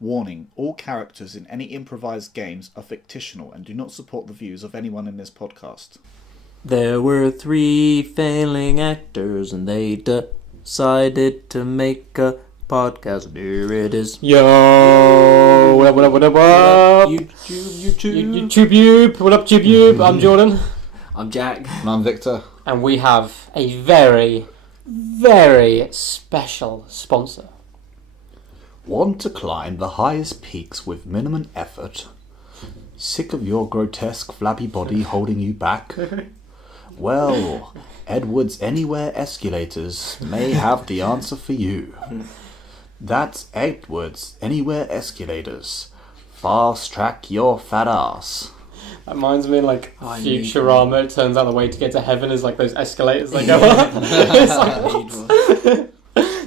Warning, all characters in any improvised games are fictional and do not support the views of anyone in this podcast. There were 3 failing actors and they decided to make a podcast. Here it is. Yo! What up? YouTube. What up, YouTube? I'm Jordan. I'm Jack. And I'm Victor. And we have a very, very special sponsor. Want to climb the highest peaks with minimum effort? Sick of your grotesque flabby body holding you back? Well, Edwards Anywhere Escalators may have the answer for you. That's Edwards Anywhere Escalators. Fast track your fat ass. That reminds me of Futurama. It turns out the way to get to heaven is like those escalators they go up. It's like, what?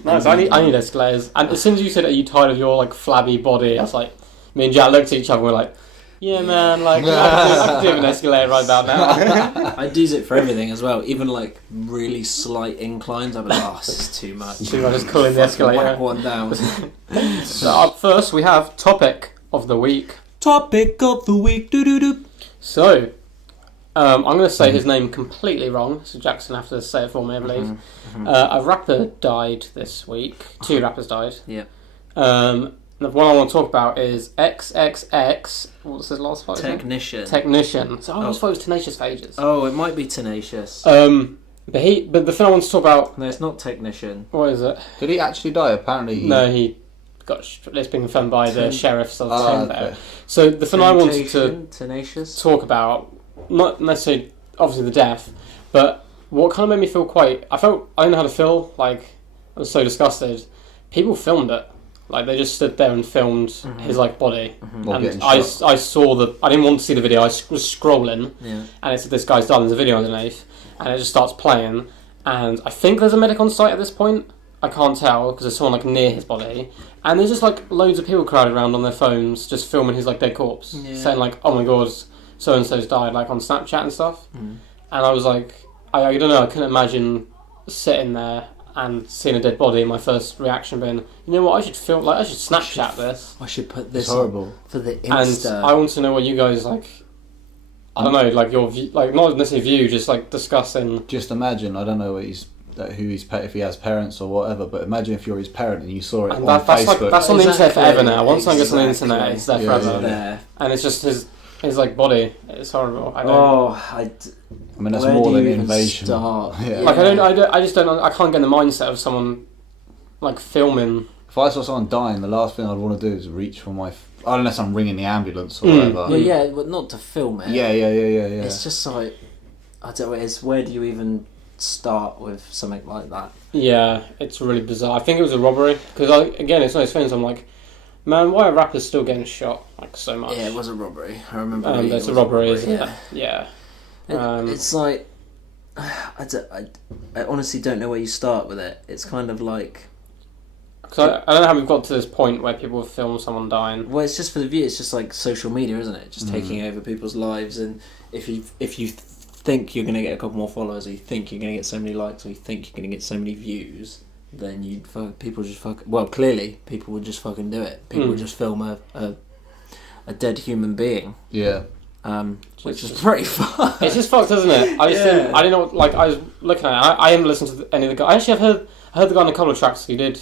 Nice, I need escalators. And as soon as you said, are you tired of your flabby body? I was like, me and Jack looked at each other and we're like, yeah man, I could do an escalator right about now. I'd use it for everything as well. Even really slight inclines, I'd be like, oh, this is too much. Too much, just calling the escalator. Whack one down. So up first we have topic of the week. Topic of the week. Doo-doo-doo. So, I'm going to say his name completely wrong, so Jackson have to say it for me, I believe. A rapper died this week. 2 rappers died. Yeah. The one I want to talk about is XXX. What's his last fight? Technician. So I always thought it was Tenacious for ages. Oh, it might be Tenacious. But the thing I want to talk about. No, it's not Technician. What is it? Did he actually die? Apparently No, he got. It's been confirmed by the sheriffs of okay. there. So the thing I wanted to talk about, not necessarily obviously the death, but what kind of made me feel I didn't know how to feel. I was so disgusted. People filmed it. They just stood there and filmed his body, and I saw I didn't want to see the video. I was scrolling, and it said this guy's died. There's a video underneath, and it just starts playing. And I think there's a medic on site at this point. I can't tell because there's someone near his body, and there's just loads of people crowded around on their phones, just filming his dead corpse, saying "Oh my god, so and so's died," on Snapchat and stuff. And I was I don't know. I couldn't imagine sitting there and seeing a dead body, my first reaction being, you know what, I should I should Snapchat this. I should put this horrible for the Insta. And I want to know what you guys I don't know, your view, not necessarily view, just discussing. Just imagine, I don't know if he has parents or whatever, but imagine if you're his parent and you saw it on Facebook. That's on the internet forever now. Once something gets on the internet, it's there forever. Yeah. And it's just his body. It's horrible. I mean, that's more than invasion. Start? Yeah. I can't get in the mindset of someone filming. If I saw someone dying, the last thing I'd want to do is reach for my unless I'm ringing the ambulance or whatever. Well, yeah, but not to film it. Yeah. It's just I don't know. Where do you even start with something like that? Yeah, it's really bizarre. I think it was a robbery because again, it's one of those things. I'm like, man, why are rappers still getting shot so much? Yeah, it was a robbery. I remember. It's a robbery, isn't it? it? Yeah. It's I honestly don't know where you start with it. It's kind of because I don't know how we've got to this point where people film someone dying. Well, it's just for the view. It's just social media, isn't it? Just taking over people's lives, and if you think you're going to get a couple more followers, or you think you're going to get so many likes, or you think you're going to get so many views, then people just clearly people would just fucking do it. People would just film a dead human being. Yeah. Which is pretty fucked. It's just fucked, isn't it? I didn't know. I was looking at it. I haven't listened to any of the guys. Actually, I heard the guy on a couple of tracks. He did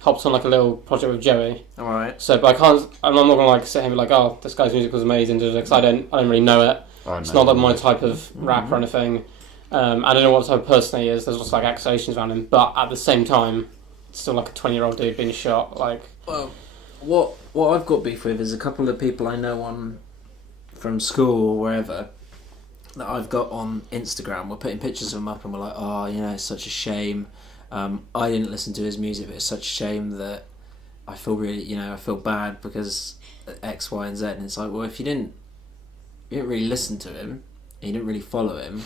helped on a little project with Joey. All right. So, but I'm not gonna sit here and be oh, this guy's music was amazing, because I don't really know it. It's not my type of rap or anything. I don't know what type of person he is. There's lots of accusations around him, but at the same time, it's still a 20-year-old dude being shot. Well, what I've got beef with is a couple of people I know from school or wherever that I've got on Instagram. We're putting pictures of him up and we're oh, it's such a shame. I didn't listen to his music, but it's such a shame that I feel really, I feel bad because X, Y, and Z. And it's well, if you didn't really listen to him, and you didn't really follow him,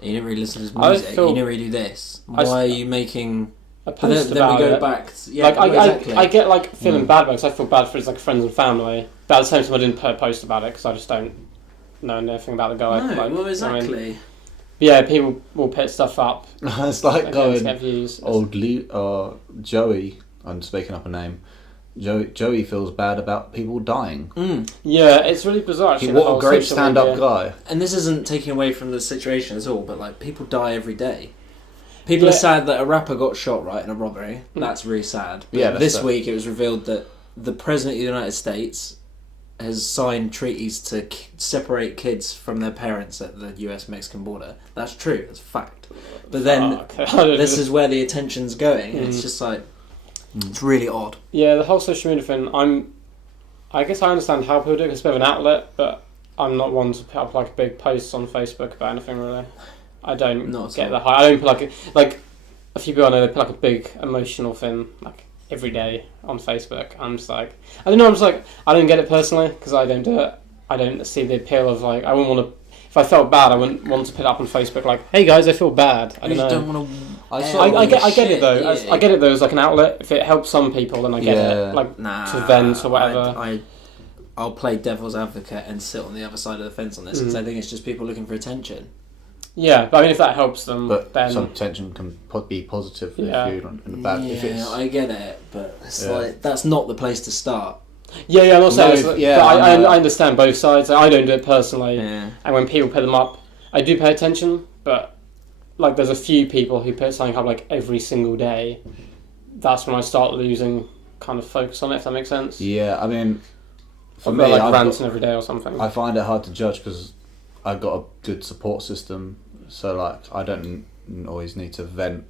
and you didn't really listen to his music, you didn't really do this, why are you making a post then we go back to, exactly. I get feeling bad because I feel bad for his friends and family, but at the same time I didn't put a post about it because I just don't know anything about the guy. No, well, exactly. Yeah, people will put stuff up. It's going, to get views. old Joey, I'm just making up a name, Joey feels bad about people dying. Yeah, it's really bizarre. Actually, What a great stand-up guy. And this isn't taking away from the situation at all, but like people die every day. People are sad that a rapper got shot, right, in a robbery. That's really sad. But this week it was revealed that the President of the United States has signed treaties to separate kids from their parents at the US-Mexican border. That's true. That's a fact. But then this is where the attention's going, and it's just like it's really odd. Yeah, the whole social media thing. I guess I understand how people do it. It's a bit of an outlet, but I'm not one to put up like big posts on Facebook about anything really. I don't get the high. I don't put like a few people I know. They put like a big emotional thing like every day on Facebook. I'm just like, I don't know. I'm just like, I don't get it personally because I don't do it. I don't see the appeal of like. I wouldn't want to. If I felt bad, I wouldn't want to put it up on Facebook like, "Hey guys, I feel bad." I don't know. I get it though. I get it though as like an outlet. If it helps some people, then I get it. Like to vent or whatever. I'll play devil's advocate and sit on the other side of the fence on this because I think it's just people looking for attention. Yeah, but I mean, if that helps them, but then some attention can be positive if you're in a bad. Yeah, if it's, I get it, but it's like that's not the place to start. Yeah, I'm not saying. But I understand both sides. I don't do it personally, and when people put them up, I do pay attention. But like, there's a few people who put something up like every single day. That's when I start losing kind of focus on it. If that makes sense. Yeah, I mean, for me, like ranting every day or something. I find it hard to judge because I've got a good support system. So like, I don't always need to vent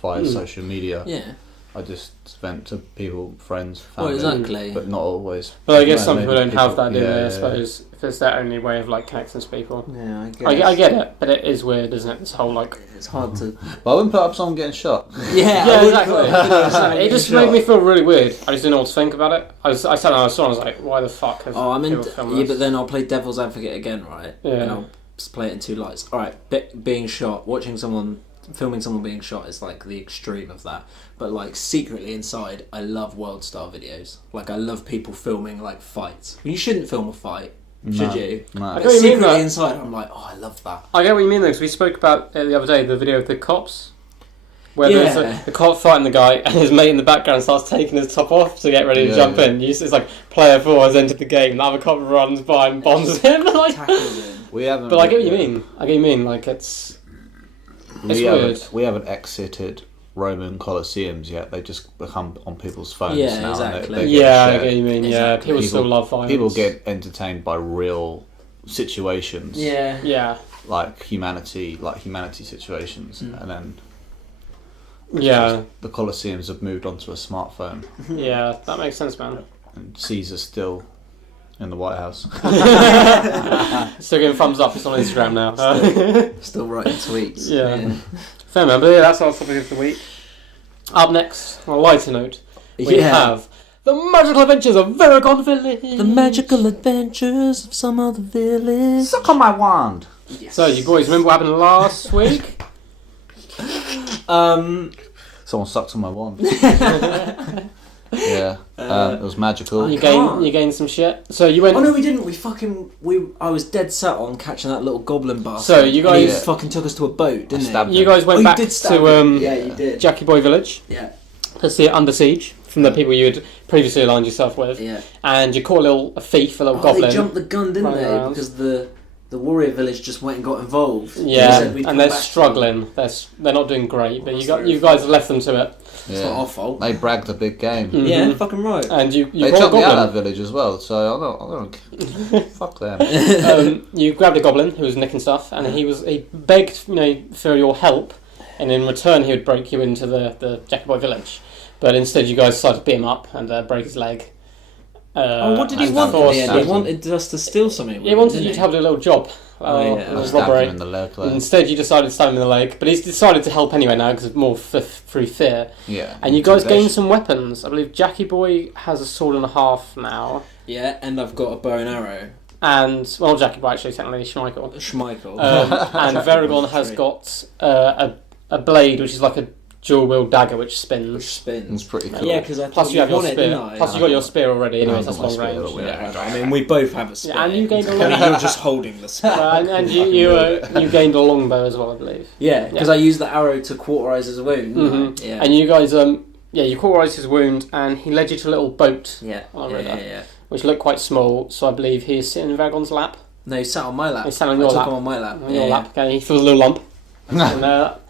via social media. Yeah. I just vent to people, friends, family. Well, exactly. But not always. But I guess some people don't have that, do they? I suppose if it's their only way of like connecting to people. Yeah, I get it, but it is weird, isn't it? This whole like, it's hard to. But I wouldn't put up someone getting shot. Yeah, exactly. It just made me feel really weird. I just didn't know what to think about it. I sat down, I was like, why the fuck have people filmed this? But then I'll play devil's advocate again, right? Yeah. And I'll play it in two lights. All right, being shot, filming someone being shot is like the extreme of that. But like secretly inside, I love world star videos. Like I love people filming like fights. You shouldn't film a fight, should you? No. But secretly inside, I'm like, oh, I love that. I get what you mean though, because we spoke about it the other day, the video of the cops. Where there's the cop fighting the guy and his mate in the background starts taking his top off to get ready to jump in. It's like player 4 has entered the game, the other cop runs by and bombs him. Like, we haven't. But I get what you mean. Like it's weird. We haven't exited Roman Colosseums yet. They just become on people's phones now. Exactly. They I get what you mean. Exactly. Yeah, people still love violence. People get entertained by real situations. Yeah. Like humanity situations, and then. Yeah. The Colosseums have moved onto a smartphone. Yeah, that makes sense, man. And Caesar's still in the White House. Still getting thumbs up. It's on Instagram now. Still writing tweets. Yeah. Fair, man. But yeah, that's our topic of the week. Up next, on a lighter note, we have The Magical Adventures of Veragon Village. The Magical Adventures of Some Other Village. Suck on my wand. Yes. So, you boys remember what happened last week? Someone sucked on my wand. Yeah, it was magical. You gained some shit. So you went. Oh no, we didn't. I was dead set on catching that little goblin bastard. So you guys he fucking took us to a boat, didn't he? You guys went back to you did. Jackie Boy Village. Yeah. To see it under siege from the people you had previously aligned yourself with. Yeah. And you caught a thief, a little goblin. They jumped the gun, didn't they? Because the warrior village just went and got involved. Yeah, and they're struggling. They're not doing great, but you guys left them to it. It's not our fault. They bragged a big game. Mm-hmm. Yeah, fucking right. And they jumped me out of that village as well, so I don't fuck them. You grabbed a goblin who was nicking stuff, and he begged for your help, and in return he would break you into the Jackie Boy Village. But instead you guys decided to beat him up and break his leg. What did he want? He wanted us to steal something. He wanted you to have a little job. Stab him in the leg. Instead, you decided to stab him in the leg, but he's decided to help anyway now because more through fear. Yeah. And you guys gained some weapons. I believe Jackie Boy has a sword and a half now. Yeah, and I've got a bow and arrow. And Jackie Boy actually technically Schmeichel. And Veragon has got a blade which is like a dual-wield dagger which spins. It's pretty cool. Yeah, because plus you have your spear. Plus you got your spear already. Anyways, that's long range. I mean, we both have a spear. Yeah, and you gained you're just holding the spear. And you gained a longbow as well, I believe. Yeah, because I used the arrow to cauterize his wound. Mm-hmm. Yeah. And you guys you cauterised his wound, and he led you to a little boat on a river, which looked quite small. So I believe he is sitting in Varagon's lap. No, he sat on my lap. He sat on your lap. Him on my lap. On your lap. Okay, he feels a little lump.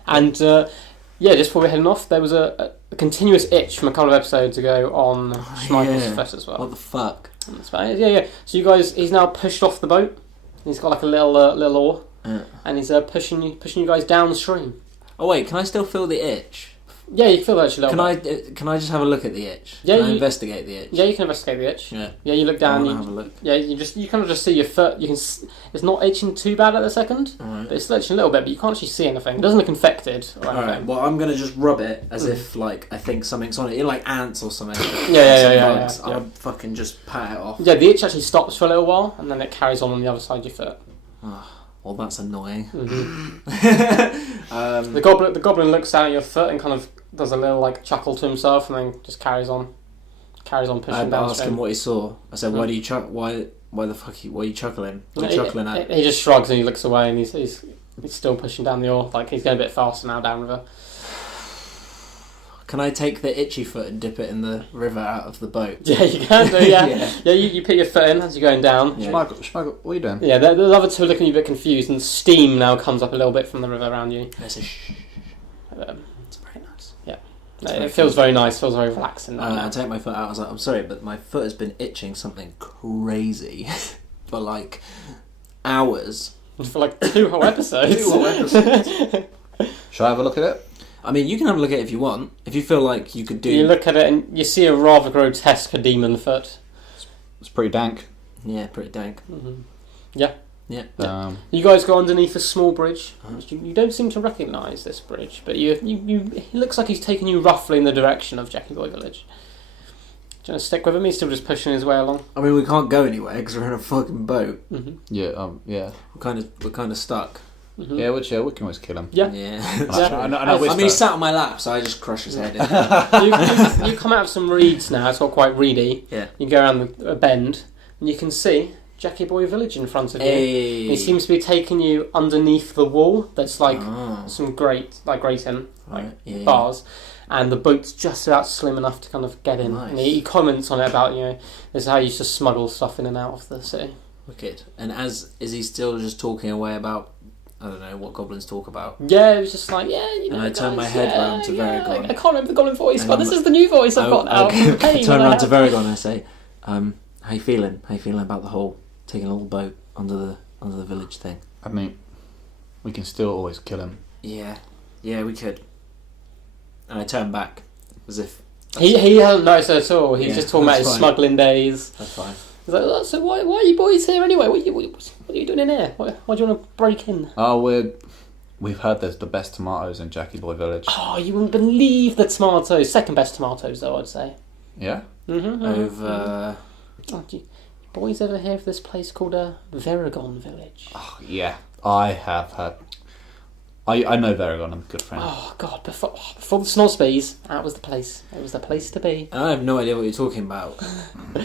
And just before we're heading off, there was a continuous itch from a couple of episodes ago on Schmeichel's foot as well. What the fuck? That's about it. Yeah. So you guys, he's now pushed off the boat. He's got like a little oar, and he's pushing you guys downstream. Oh wait, can I still feel the itch? Yeah, you can feel that itch a little bit. Can I just have a look at the itch? Yeah, can I investigate the itch? Yeah, you can investigate the itch. Yeah. Yeah, you look down. I have a look. Yeah, you kind of just see your foot. It's not itching too bad at the second, but it's itching a little bit. But you can't actually see anything. It doesn't look infected or anything. Alright, well I'm gonna just rub it as if like I think something's on it. You're like ants or something. Yeah. I'll fucking just pat it off. Yeah, the itch actually stops for a little while, and then it carries on the other side of your foot. Well, that's annoying. Mm-hmm. The goblin looks down at your foot and kind of does a little like chuckle to himself, and then just carries on pushing down. I asked him what he saw. I said, "Why do you why the fuck? Why are you chuckling? What are you chuckling at?" He just shrugs and he looks away, and he's still pushing down the oar. Like he's going a bit faster now downriver. Can I take the itchy foot and dip it in the river out of the boat? Yeah, you can do. Yeah, you put your foot in as you're going down. Yeah. Schmeigel, what are you doing? Yeah, the other two are looking a bit confused, and steam now comes up a little bit from the river around you. It's very nice. Yeah, it feels very nice. Feels very relaxing. I take my foot out. I was like, I'm sorry, but my foot has been itching something crazy for like hours. For like 2 whole episodes. Shall I have a look at it? I mean, you can have a look at it if you want. If you feel like you could do... You look at it and you see a rather grotesque demon foot. It's pretty dank. Yeah, pretty dank. Mm-hmm. Yeah. You guys go underneath a small bridge. You don't seem to recognise this bridge, but he looks like he's taking you roughly in the direction of Jackie Boy Village. Do you want to stick with him? He's still just pushing his way along. I mean, we can't go anywhere because we're in a fucking boat. Mm-hmm. Yeah. We're kind of stuck. Mm-hmm. Yeah, we can always kill him. Yeah. I mean, he's sat on my lap, so I just crush his head in. You come out of some reeds now. It's got quite reedy. Yeah. You go around a bend, and you can see Jackie Boy Village in front of you. Hey. He seems to be taking you underneath the wall. There's like some grating, bars, and the boat's just about slim enough to kind of get in. Nice. And he comments on it about this is how you used to smuggle stuff in and out of the city. Wicked. And is he still just talking away about? I don't know what goblins talk about. Yeah, it was just like, And I turn my head round to Varagon. I can't remember the goblin voice, but this is the new voice I've got now. I turn around to Varagon and I say, how you feeling? How you feeling about the whole taking a little boat under the village thing? I mean, we can still always kill him. Yeah, we could. And I turn back as if he hasn't noticed it at all. He's just talking about his smuggling days. That's fine. He's like, oh, so why are you boys here anyway? What are you doing in here? Why do you want to break in? Oh, we've heard there's the best tomatoes in Jackie Boy Village. Oh, you wouldn't believe the tomatoes. Second best tomatoes, though, I'd say. Yeah? Mm-hmm. Over... Oh, do you boys ever hear of this place called Varagon Village? Oh, yeah. I have heard... I know Varagon, I'm a good friend. Oh, God, before the Snosbees, that was the place. It was the place to be. I have no idea what you're talking about.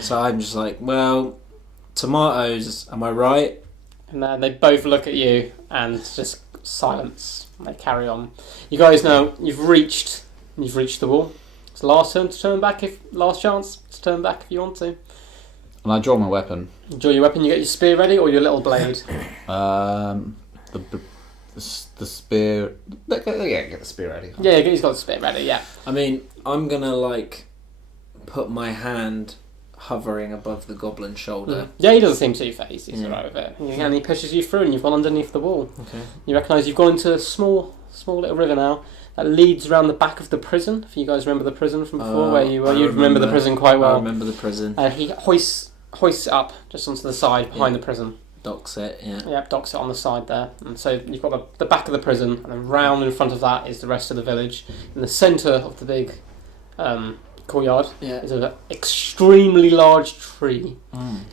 So I'm just like, well, tomatoes, am I right? And then they both look at you and just silence. They carry on. You guys know you've reached the wall. It's the last chance to turn back if you want to. And I draw my weapon. You draw your weapon, you get your spear ready or your little blade? The spear... Yeah, get the spear ready. Yeah, he's got the spear ready, yeah. I mean, I'm gonna, put my hand hovering above the goblin's shoulder. Yeah, he doesn't seem too phased. He's alright with it. And he pushes you through and you've gone underneath the wall. Okay. You recognise you've gone into a small little river now that leads around the back of the prison. If you guys remember the prison from before, where you remember the prison quite well. I remember the prison. He hoists it up just onto the side behind the prison. Docks it, yeah. Yep, docks it on the side there. And so you've got the back of the prison, and then round in front of that is the rest of the village. In the centre of the big courtyard is an extremely large tree,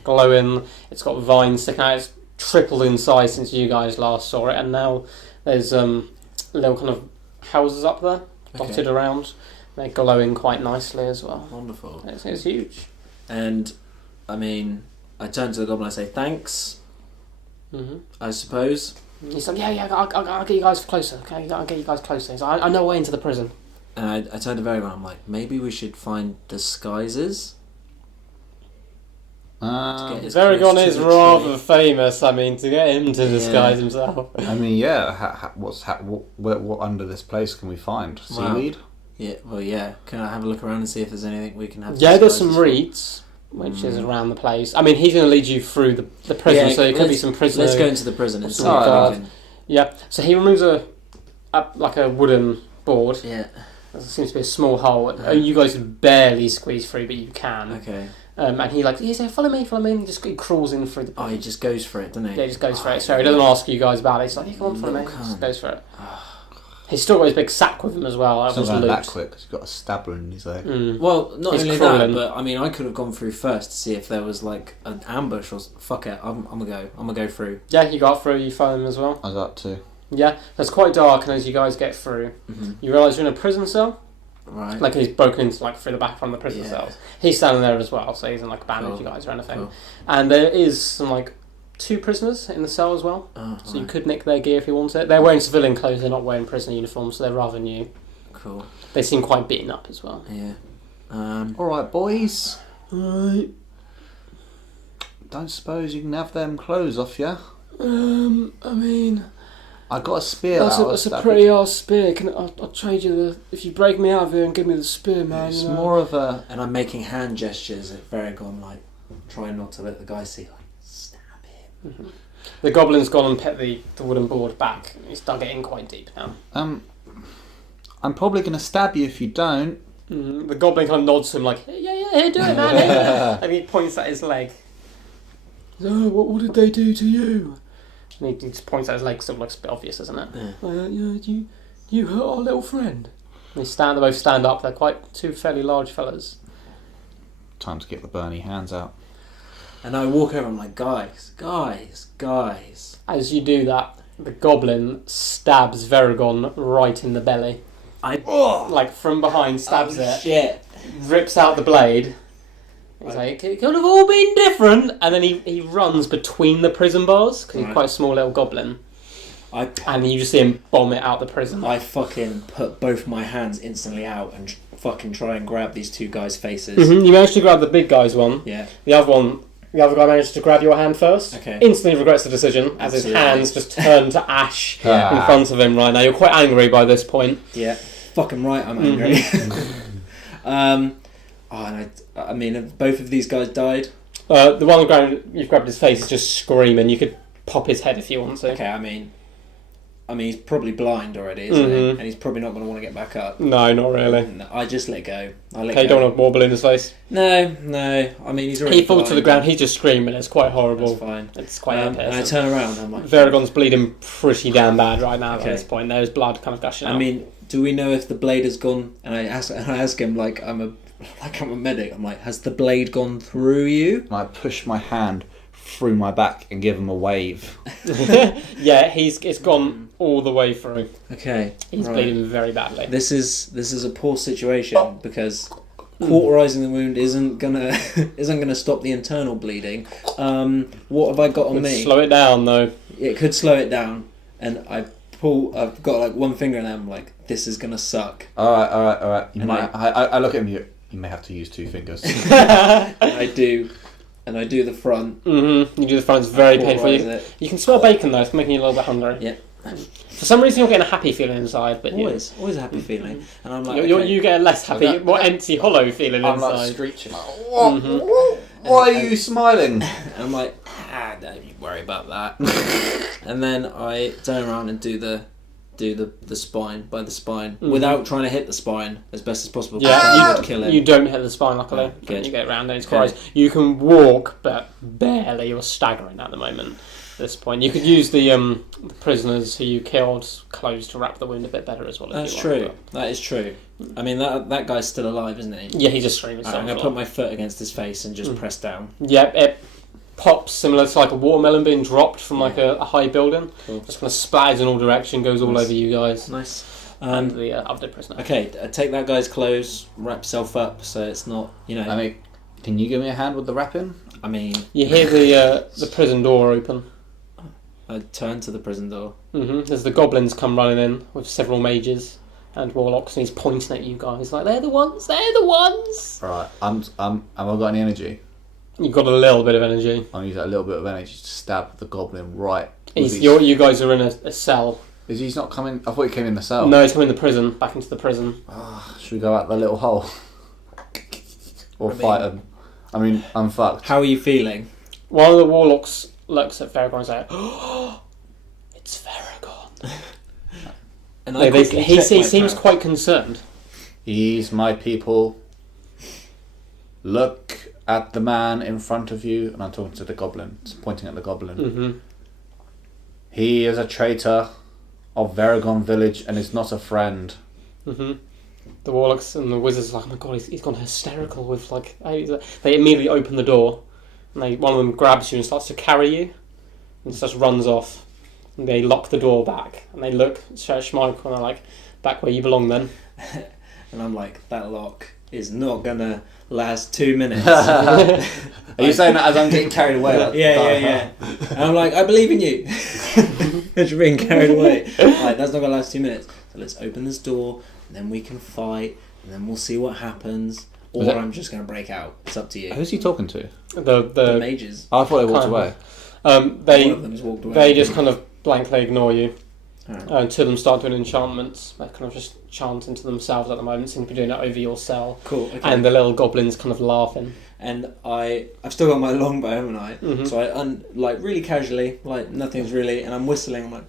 glowing. It's got vines sticking out. It's tripled in size since you guys last saw it, and now there's little kind of houses up there dotted around. They're glowing quite nicely as well. Wonderful. It's huge. And, I mean, I turn to the goblin and I say, thanks. Mm-hmm. I suppose. He's like, I'll get you guys closer. Okay, I'll get you guys closer. So I know way into the prison. And I turned to Varagon, I'm like, maybe we should find disguises. Varagon is rather famous. I mean, to get him to disguise himself. I mean, yeah. What under this place can we find? Seaweed? Yeah. Well, yeah. Can I have a look around and see if there's anything we can have? Yeah, there's some reeds, which is around the place. I mean, he's going to lead you through the prison, so there could be some prisoners. Let's go into the prison and see. Yeah. So he removes a wooden board. Yeah. There seems to be a small hole. You guys can barely squeeze through, but you can. Okay. And he says, follow me, and he crawls in through the... Oh, he just goes for it, doesn't he? Yeah, he just goes for it. So he doesn't ask you guys about it. He's like, come on, follow me. He just goes for it. He's still got his big sack with him as well. It's not going that quick, because he's got a stabber in his leg. Well, not only that, but I mean, I could have gone through first to see if there was like an ambush or... Fuck it, I'm gonna go through. Yeah, you got through, you follow him as well. I got to. Yeah, it's quite dark, and as you guys get through, you realise you're in a prison cell. Right. Like he's broken into through the back from the prison cells. He's standing there as well, so he isn't bandage you guys or anything. Cool. And there is some 2 prisoners in the cell as well. So you could nick their gear if you want it. They're wearing civilian clothes, they're not wearing prison uniforms, so they're rather new. Cool. They seem quite beaten up as well. Yeah. Alright, boys. Alright. Don't suppose you can have them clothes off, yeah? I mean... I got a spear. That's a pretty ass spear. I'll trade you if you break me out of here and give me the spear, man. It's more of a... And I'm making hand gestures at Varagon, trying not to let the guy see, stab him. Mm-hmm. The goblin's gone and pet the wooden board back. He's dug it in quite deep now. I'm probably going to stab you if you don't. The goblin kind of nods to him yeah, do it, man. And he points at his leg. Oh, what did they do to you? And he just points at his leg, sort of looks a bit obvious, isn't it? Yeah. You hurt our little friend. And they both stand up. They're quite 2 fairly large fellas. Time to get the Bernie hands out. And I walk over, I'm like, guys. As you do that, the goblin stabs Varagon right in the belly. From behind, stabs it. Shit. Rips out the blade. He's like, it could have all been different. And then he runs between the prison bars, because he's quite a small little goblin. And you just see him bomb it out the prison. I fucking put both my hands instantly out and fucking try and grab these 2 guys' faces. You managed to grab the big guy's one. Yeah. The other guy managed to grab your hand first. Okay. Instantly regrets the decision, as his hands just turn to ash in front of him right now. You're quite angry by this point. Yeah. Fucking right, I'm angry. I mean, have both of these guys died? The one you've grabbed his face is just screaming. You could pop his head if you want to. Okay, I mean he's probably blind already, isn't he? And he's probably not going to want to get back up. No, not really. No, I just let go. You don't want to warble in his face? No. I mean, he's already He falls to the ground. He's just screaming. It's quite horrible. That's fine. It's quite and I turn around. I'm like, Varagon's bleeding pretty damn bad right now at this point. There's blood kind of gushing out. I mean, do we know if the blade has gone? And I ask him I'm a medic. I'm like, has the blade gone through you? And I push my hand through my back and give him a wave. Yeah, it's gone all the way through. Okay, he's bleeding very badly. This is a poor situation because cauterizing the wound isn't gonna stop the internal bleeding. What have I got on me? Slow it down though. It could slow it down, and I've got one finger and I'm like, this is gonna suck. All right. I look at him. You may have to use 2 fingers. And I do the front. You do the front. It's very painful. You can smell bacon though. It's making you a little bit hungry. Yeah. For some reason, you're getting a happy feeling inside, but always a happy feeling. And I'm like, you get a less happy, more empty, hollow feeling I'm inside. I'm like screeching. Why are you smiling? And I'm like, don't you worry about that. And then I turn around and do the spine by the spine without trying to hit the spine as best as possible. Yeah, you would kill him. You don't hit the spine, luckily. Oh, good. You get around and it's cries. You can walk, but barely. You're staggering at the moment. At this point, you could use the prisoners who you killed clothes to wrap the wound a bit better as well. That's true. That is true. I mean, that guy's still alive, isn't he? Yeah, he's just screaming. I'm going to put my foot against his face and just press down. Yep, it pops similar to a watermelon being dropped from a high building. Cool. Just kind of splatters in all direction, goes all over you guys. Nice. And the other prisoner. Okay, take that guy's clothes, wrap yourself up so it's not, I mean, can you give me a hand with the wrapping? I mean, you hear the prison door open. I turn to the prison door. As the goblins come running in with several mages, and warlocks, and he's pointing at you guys like, they're the ones. Right, have I got any energy? You've got a little bit of energy. I'll use that little bit of energy to stab the goblin right. You guys are in a cell. Is he's not coming? I thought he came in the cell. No, he's coming in the prison, back into the prison. Should we go out the little hole? Or fight him? I mean, I'm fucked. How are you feeling? One of the warlocks looks at Varagon and says, "Oh, it's Varagon." And he seems quite concerned. Ease, my people. Look at the man in front of you, and I'm talking to the goblin, pointing at the goblin. Mm-hmm. He is a traitor of Varagon village and is not a friend. Mm-hmm. The warlocks and the wizards are like, oh my god, he's gone hysterical with like. They immediately open the door, and one of them grabs you and starts to carry you, and just runs off. And they lock the door back, and they look at Schmeichel and they're like, back where you belong then. And I'm like, that lock is not gonna last 2 minutes. Are you saying that as I'm getting carried away? Yeah. And I'm like, I believe in you. As you're being carried away. Like, that's not gonna last 2 minutes. So let's open this door, and then we can fight, and then we'll see what happens. Or I'm just gonna break out. It's up to you. Who's he talking to? The mages. Oh, I thought they walked away. One of them's walked away. They just kind of blankly ignore you. Right. Until them start doing enchantments. They're kind of just chanting to themselves at the moment, seem to be doing it over your cell. Cool. Okay. And the little goblin's kind of laughing. And I've still got my longbow, haven't I? Mm-hmm. So I really casually, like nothing's really, and I'm whistling. I'm like,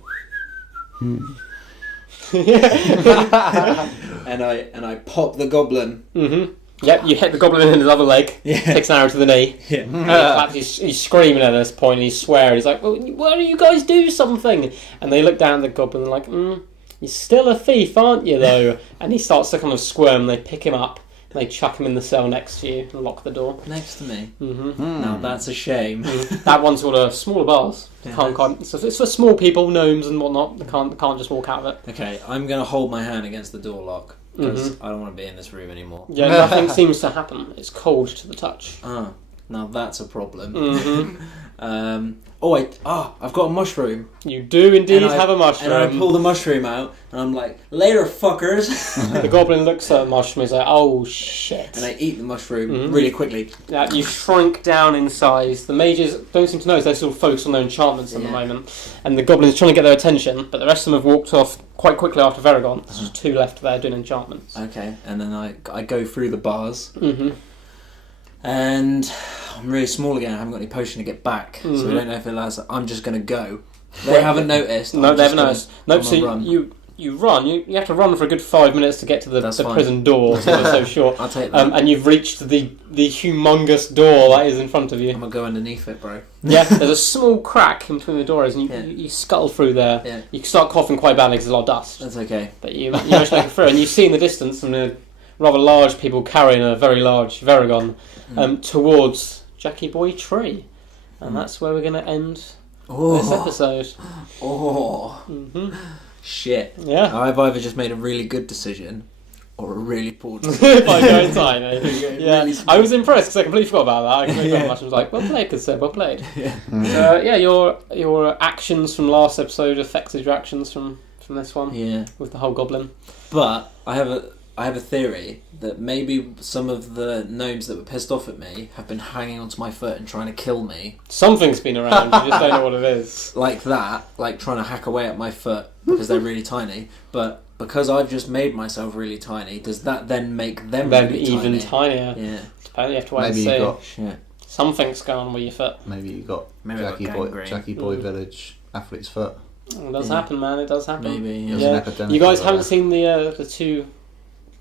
and I pop the goblin. Mm-hmm. Yep, you hit the goblin in his other leg. Yeah. Takes an arrow to the knee. Yeah. He's screaming at this point. And he's swearing. He's like, well, "Why don't you guys do something?" And they look down at the goblin and like, "You're still a thief, aren't you?" Though. And he starts to kind of squirm. They pick him up. And they chuck him in the cell next to you and lock the door. Next to me. Mm-hmm. Now that's a shame. That one's got a smaller bars. Yeah, It's for small people, gnomes and whatnot. They can't just walk out of it. Okay, I'm gonna hold my hand against the door lock because I don't want to be in this room anymore. Yeah, nothing seems to happen. It's cold to the touch. Ah, now that's a problem. Mm-hmm. I've got a mushroom. You do indeed have a mushroom. And I pull the mushroom out, and I'm like, later, fuckers. The goblin looks at the mushroom and is like, oh shit. And I eat the mushroom really quickly. Yeah, you shrink down in size. The mages don't seem to know, they're still focused on their enchantments at the moment. And the goblin's trying to get their attention, but the rest of them have walked off quite quickly after Varagon. There's just 2 left there doing enchantments. Okay, and then I go through the bars. Mm-hmm. And I'm really small again. I haven't got any potion to get back, so I don't know if it lasts. I'm just gonna go. They haven't noticed. No, they haven't noticed. Nope. So you run. You have to run for a good 5 minutes to get to the prison door. So it's so short. I'll take that. And you've reached the humongous door that is in front of you. I'm gonna go underneath it, bro. Yeah, there's a small crack in between the doors, and you scuttle through there. Yeah. You start coughing quite badly because there's a lot of dust. That's okay. But you manage to make it through, and you see in the distance some rather large people carrying a very large Varagon towards Jackie Boy Tree. And that's where we're going to end this episode. Shit. Yeah. I've either just made a really good decision or a really poor decision. By going tiny. Yeah. Really I was impressed because I completely forgot about that. I completely I was like, well played, good sir, well played. Yeah. Your actions from last episode affected your actions from this one. Yeah. With the whole goblin. But I have a theory that maybe some of the gnomes that were pissed off at me have been hanging onto my foot and trying to kill me. Something's been around, you just don't know what it is. Like that, like trying to hack away at my foot because they're really tiny. But because I've just made myself really tiny, does that then make them really even tiny? tinier? Yeah. Apparently you have to wait Maybe and see. you got Something's going on with your foot. Maybe you got gangrene. Jackie Boy Village athlete's foot. It does happen, man. It does happen. Maybe. There's an epidemic You guys over haven't there. seen the 2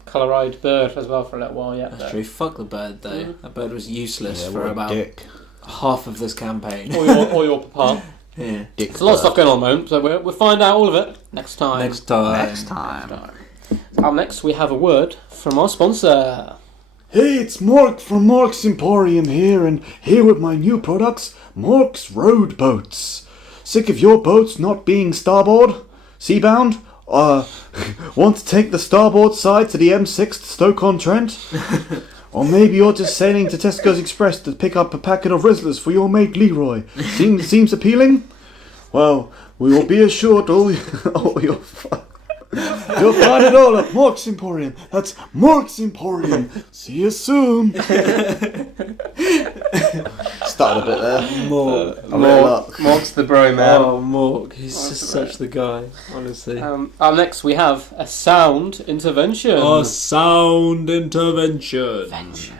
colour-eyed bird as well for a little while yet. That's true. Fuck the bird though. That bird was useless for what a about dick. half of this campaign. Or your papa. Yeah. There's a lot of stuff going on at the moment, so we'll find out all of it next time. Next time. Up next, we have a word from our sponsor. Hey, it's Mark from Mark's Emporium here, and here with my new products, Mark's Road Boats. Sick of your boats not being starboard? Seabound? Want to take the starboard side to the M6 to Stoke-on-Trent? Or maybe you're just sailing to Tesco's Express to pick up a packet of Rizzlers for your mate Leroy. Seems appealing? Well, we will be assured all your You'll find it all at Mork's Emporium. That's Mork's Emporium. See you soon. Started a bit there. Mork's the bro, man. Oh, Mork. He's just such the guy, honestly. Up next, we have a sound intervention. Oh, sound intervention. Pension.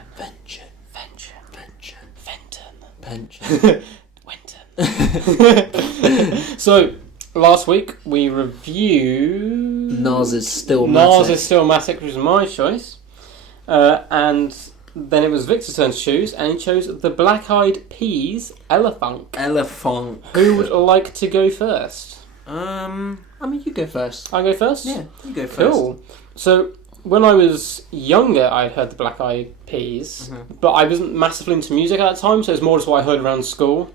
So, last week we reviewed Nas is Still Matic, which was my choice. And then it was Victor's turn to choose, and he chose the Black Eyed Peas, Elephant. Who would like to go first? I mean, you go first. I go first? Yeah, you go first. Cool. So, when I was younger, I'd heard the Black Eyed Peas, but I wasn't massively into music at that time, so it's more just what I heard around school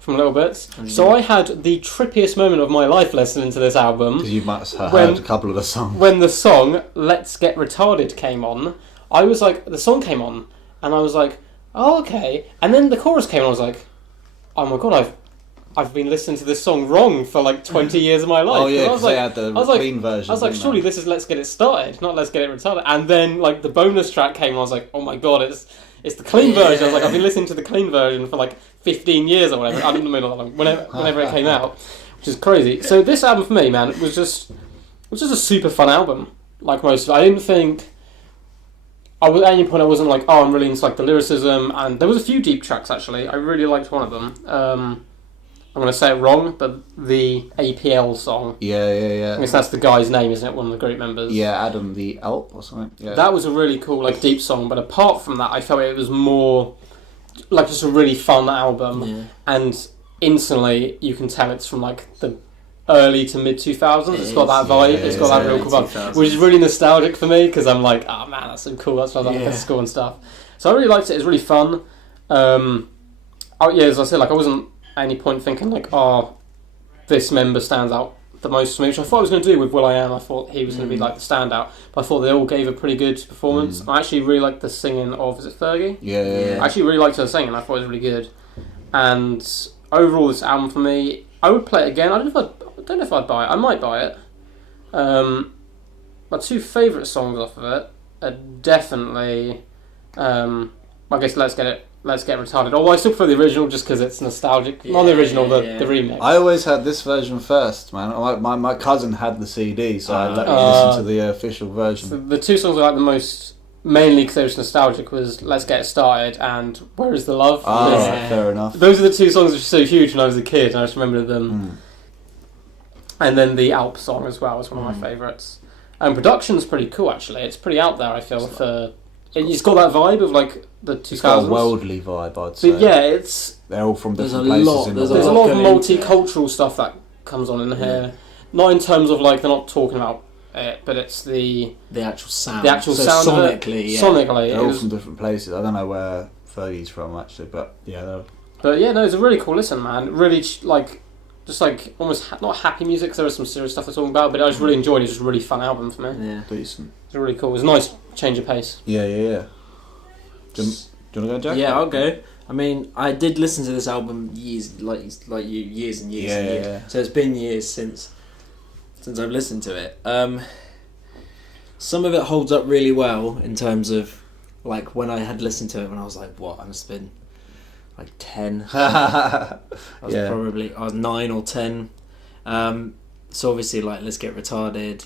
from little bits. So I had the trippiest moment of my life listening to this album. Because you must have heard a couple of the songs. When the song Let's Get Retarded came on, I was like, the song came on, and I was like, oh, okay. And then the chorus came on, I was like, oh my god, I've been listening to this song wrong for like 20 years of my life. Oh yeah, because they had the clean version. I was like, surely this is Let's Get It Started, not Let's Get It Retarded. And then like the bonus track came, and I was like, oh my god, it's the clean version. I was like, I've been listening to the clean version for like 15 years or whatever. I don't know, like, whenever it came out, which is crazy. So this album for me, man, was just a super fun album. Like most of it, I didn't think. At any point I wasn't like, oh, I'm really into like the lyricism, and there was a few deep tracks actually. I really liked one of them. I'm going to say it wrong, but the APL song. Yeah. I guess that's the guy's name, isn't it? One of the group members. Yeah, Adam the Alp or something. Yeah. That was a really cool, like, deep song, but apart from that, I felt it was more, like, just a really fun album. Yeah. And instantly, you can tell it's from, like, the early to mid-2000s. It's got that vibe. It's got that real cool vibe. Which is really nostalgic for me, because I'm like, oh, man, that's so cool. That's what I like at school and stuff. So I really liked it. It was really fun. As I said, like, I wasn't at any point thinking like, oh, this member stands out the most for me, which I thought I was going to do with will.i.am. I thought he was going to be like the standout, but I thought they all gave a pretty good performance. I actually really liked the singing of, is it Fergie? Yeah. I actually really liked her singing. I thought it was really good. And overall, this album for me, I would play it again. I don't know if I'd buy it. I might buy it. My two favourite songs off of it are definitely, I guess Let's Get Retarded. Although I still prefer the original just because it's nostalgic. Not the original, the remix. I always had this version first, man. My cousin had the CD, so I let me listen to the official version. So the two songs I like the most, mainly because they were nostalgic, was Let's Get It Started and Where Is the Love? Fair enough. Those are the two songs which were so huge when I was a kid, and I just remember them. And then the Alp song as well is one of my favourites. And production's pretty cool, actually. It's pretty out there, I feel, for... It's got that vibe of like the 2000s. It's got a worldly vibe, I'd say. But yeah, they're all from different places. There's a lot of multicultural stuff that comes on in here. Not in terms of like they're not talking about it, but it's the actual sound. The actual sound sonically. Sonically, they're all from different places. I don't know where Fergie's from actually, but yeah. But yeah, no, it's a really cool listen, man. Really like. Just like almost not happy music, because there was some serious stuff they're talking about, but I just really enjoyed it. It's just a really fun album for me. Yeah, decent. It's really cool. It was a nice change of pace. Yeah. Do you want to go, Jack? Yeah, I'll go. I mean, I did listen to this album years and years. Yeah. So it's been years since I've listened to it. Some of it holds up really well in terms of like when I had listened to it when I was like, what? I must have been like 10. I was 9 or 10. So obviously, like, Let's Get Retarded,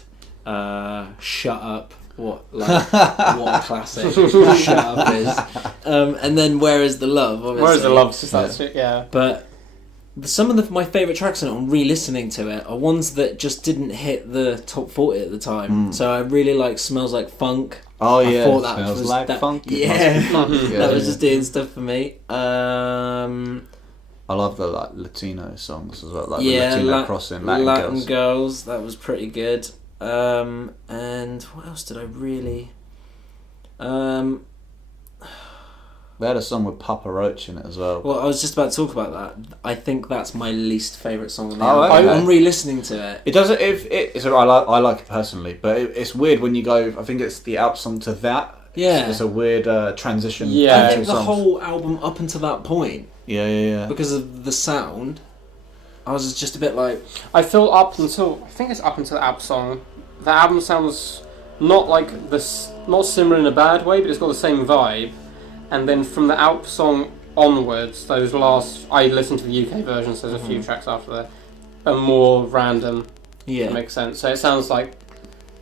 Shut Up. What a classic Shut Up is. And then Where Is the Love? Obviously. Where Is the Love? Just that shit, yeah. But some of my favourite tracks on it, on re-listening to it, are ones that just didn't hit the top 40 at the time. So I really like Smells Like Funk. Oh yeah, I thought that Smells was Like Funk. Yeah, that was just doing stuff for me. I love the like Latino songs as well, like the Latino crossing, Latin girls. That was pretty good. And what else did I really? They had a song with Papa Roach in it as well. Well, I was just about to talk about that. I think that's my least favourite song on the album. Okay. I'm re-listening to it. It doesn't. I like it personally, but it's weird when you go. I think it's the Alp song to that. Yeah, it's a weird transition. Yeah, I think the whole album up until that point. Yeah. Because of the sound, I was just a bit like. I feel up until the Alp song, the album sounds not like not similar in a bad way, but it's got the same vibe. And then from the Alp song onwards, those last, I listened to the UK version, so there's a few tracks after that, are more random. Yeah, that makes sense. So it sounds like